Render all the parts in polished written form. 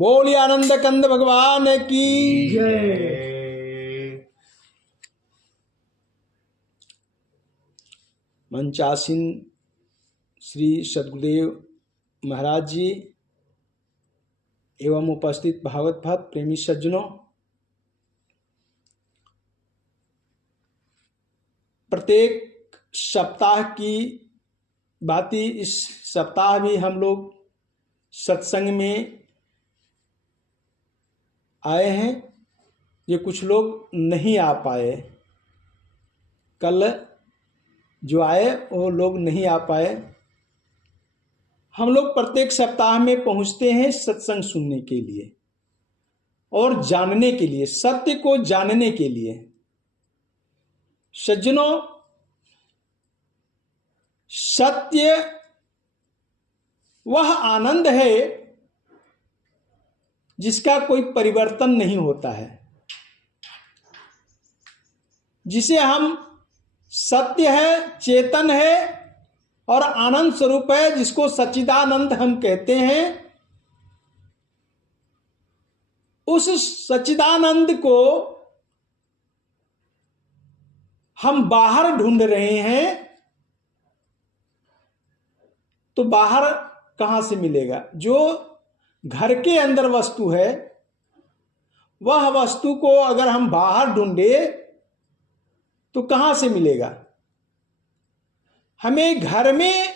बोलिए आनंद कंद भगवान की जय। मंचासीन श्री सद्गुरुदेव महाराज जी एवं उपस्थित भागवत भक्त प्रेमी सज्जनों, प्रत्येक सप्ताह की भांति इस सप्ताह भी हम लोग सत्संग में आए हैं। ये कुछ लोग नहीं आ पाए, कल जो आए वो लोग नहीं आ पाए। हम लोग प्रत्येक सप्ताह में पहुंचते हैं सत्संग सुनने के लिए और जानने के लिए, सत्य को जानने के लिए। सज्जनों, सत्य वह आनंद है जिसका कोई परिवर्तन नहीं होता है, जिसे हम सत्य है, चेतन है और आनंद स्वरूप है, जिसको सच्चिदानंद हम कहते हैं। उस सच्चिदानंद को हम बाहर ढूंढ रहे हैं, तो बाहर कहां से मिलेगा? जो घर के अंदर वस्तु है, वह वस्तु को अगर हम बाहर ढूंढे तो कहां से मिलेगा? हमें घर में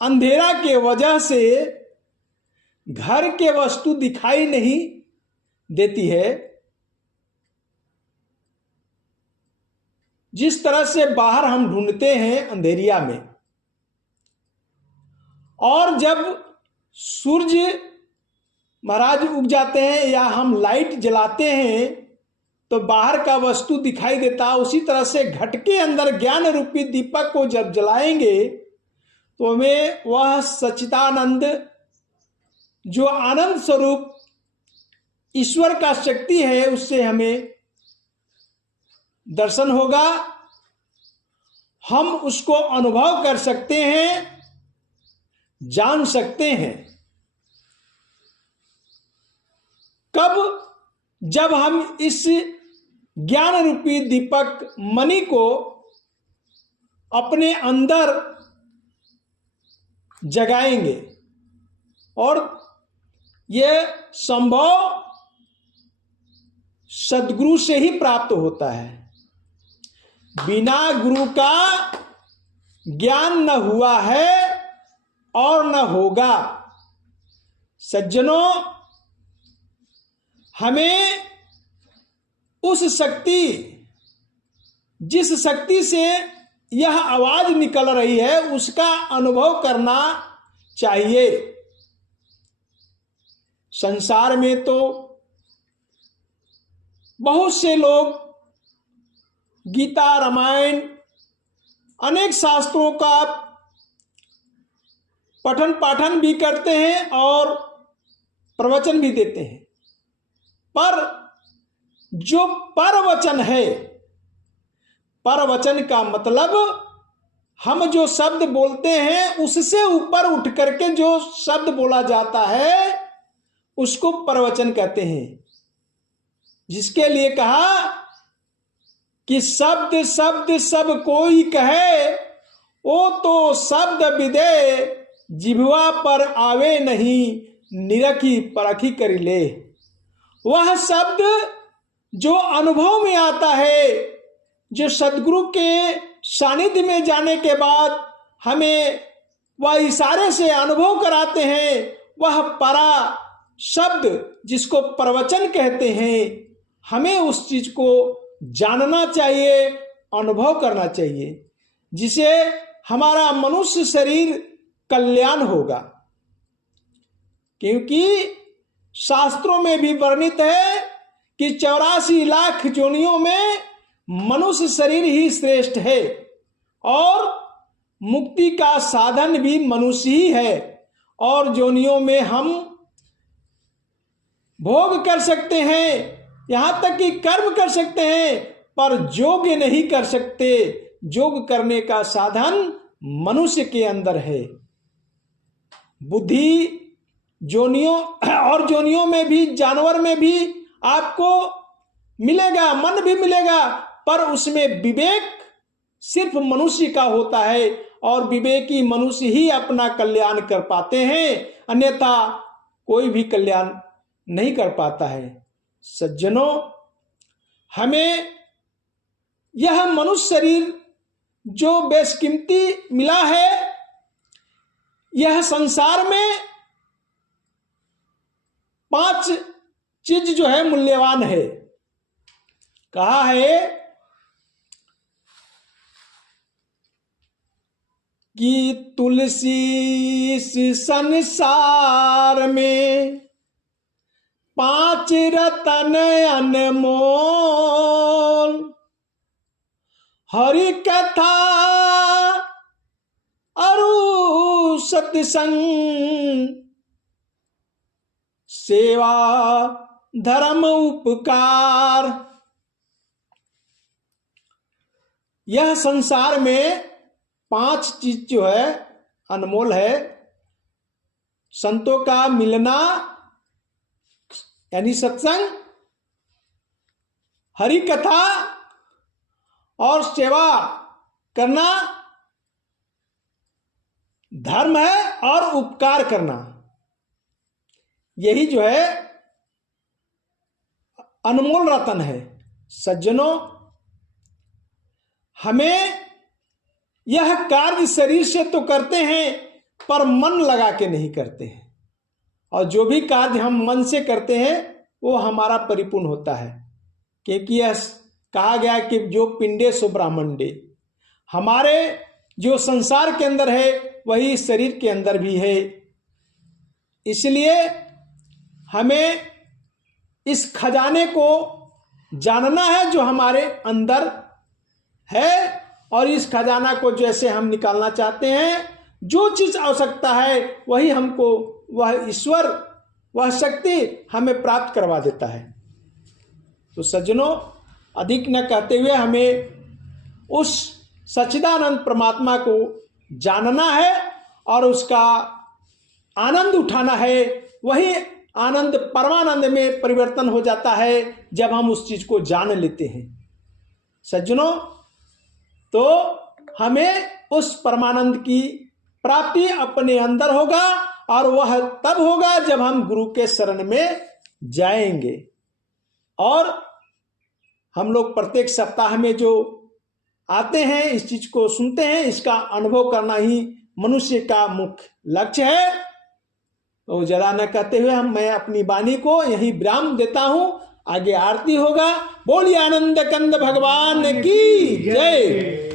अंधेरा के वजह से घर के वस्तु दिखाई नहीं देती है। जिस तरह से बाहर हम ढूंढते हैं अंधेरिया में, और जब सूर्य महाराज उग जाते हैं या हम लाइट जलाते हैं तो बाहर का वस्तु दिखाई देता है, उसी तरह से घट के अंदर ज्ञान रूपी दीपक को जब जलाएंगे तो हमें वह सच्चिदानंद, जो आनंद स्वरूप ईश्वर का शक्ति है, उससे हमें दर्शन होगा। हम उसको अनुभव कर सकते हैं, जान सकते हैं। कब? जब हम इस ज्ञान रूपी दीपक मणि को अपने अंदर जगाएंगे, और यह संभव सद्गुरु से ही प्राप्त होता है। बिना गुरु का ज्ञान न हुआ है और न होगा। सज्जनों, हमें उस शक्ति, जिस शक्ति से यह आवाज निकल रही है, उसका अनुभव करना चाहिए। संसार में तो बहुत से लोग गीता, रामायण, अनेक शास्त्रों का पठन पाठन भी करते हैं और प्रवचन भी देते हैं, पर जो परवचन है, परवचन का मतलब हम जो शब्द बोलते हैं उससे ऊपर उठ करके जो शब्द बोला जाता है उसको परवचन कहते हैं। जिसके लिए कहा कि शब्द शब्द सब कोई कहे, वो तो शब्द विदे, जिह्वा पर आवे नहीं, निरखी परखी करी ले। वह शब्द जो अनुभव में आता है, जो सद्गुरु के सानिध्य में जाने के बाद हमें वह इशारे से अनुभव कराते हैं, वह परा शब्द जिसको प्रवचन कहते हैं, हमें उस चीज को जानना चाहिए, अनुभव करना चाहिए, जिसे हमारा मनुष्य शरीर कल्याण होगा। क्योंकि शास्त्रों में भी वर्णित है कि 84 लाख योनियों में मनुष्य शरीर ही श्रेष्ठ है, और मुक्ति का साधन भी मनुष्य ही है। और योनियों में हम भोग कर सकते हैं, यहां तक कि कर्म कर सकते हैं, पर योग नहीं कर सकते। योग करने का साधन मनुष्य के अंदर है। बुद्धि जोनियों और जोनियों में भी, जानवर में भी आपको मिलेगा, मन भी मिलेगा, पर उसमें विवेक सिर्फ मनुष्य का होता है और विवेकी मनुष्य ही अपना कल्याण कर पाते हैं, अन्यथा कोई भी कल्याण नहीं कर पाता है। सज्जनों, हमें यह मनुष्य शरीर जो बेशकीमती मिला है, यह संसार में 5 चीज जो है मूल्यवान है। कहा है कि तुलसी इस संसार में 5 रतन अनमोल, हरि कथा अरु सत्संग, सेवा धर्म उपकार। यह संसार में 5 चीज जो है अनमोल है। संतों का मिलना यानी सत्संग, हरि कथा और सेवा करना धर्म है, और उपकार करना, यही जो है अनमोल रतन है। सज्जनों, हमें यह कार्य शरीर से तो करते हैं पर मन लगा के नहीं करते हैं, और जो भी कार्य हम मन से करते हैं वो हमारा परिपूर्ण होता है, क्योंकि यह कहा गया कि जो पिंडे सो ब्रह्मांडे, हमारे जो संसार के अंदर है वही शरीर के अंदर भी है। इसलिए हमें इस खजाने को जानना है जो हमारे अंदर है, और इस खजाना को जैसे हम निकालना चाहते हैं, जो चीज आवश्यकता है वही हमको वह ईश्वर, वह शक्ति हमें प्राप्त करवा देता है। तो सज्जनों, अधिक न कहते हुए हमें उस सच्चिदानंद परमात्मा को जानना है और उसका आनंद उठाना है। वही आनंद परमानंद में परिवर्तन हो जाता है जब हम उस चीज को जान लेते हैं। सज्जनों, तो हमें उस परमानंद की प्राप्ति अपने अंदर होगा, और वह तब होगा जब हम गुरु के शरण में जाएंगे। और हम लोग प्रत्येक सप्ताह में जो आते हैं, इस चीज को सुनते हैं, इसका अनुभव करना ही मनुष्य का मुख्य लक्ष्य है। तो ज्यादा न कहते हुए मैं अपनी वाणी को यही विराम देता हूं। आगे आरती होगा। बोलिए आनंद कंद भगवान की जय।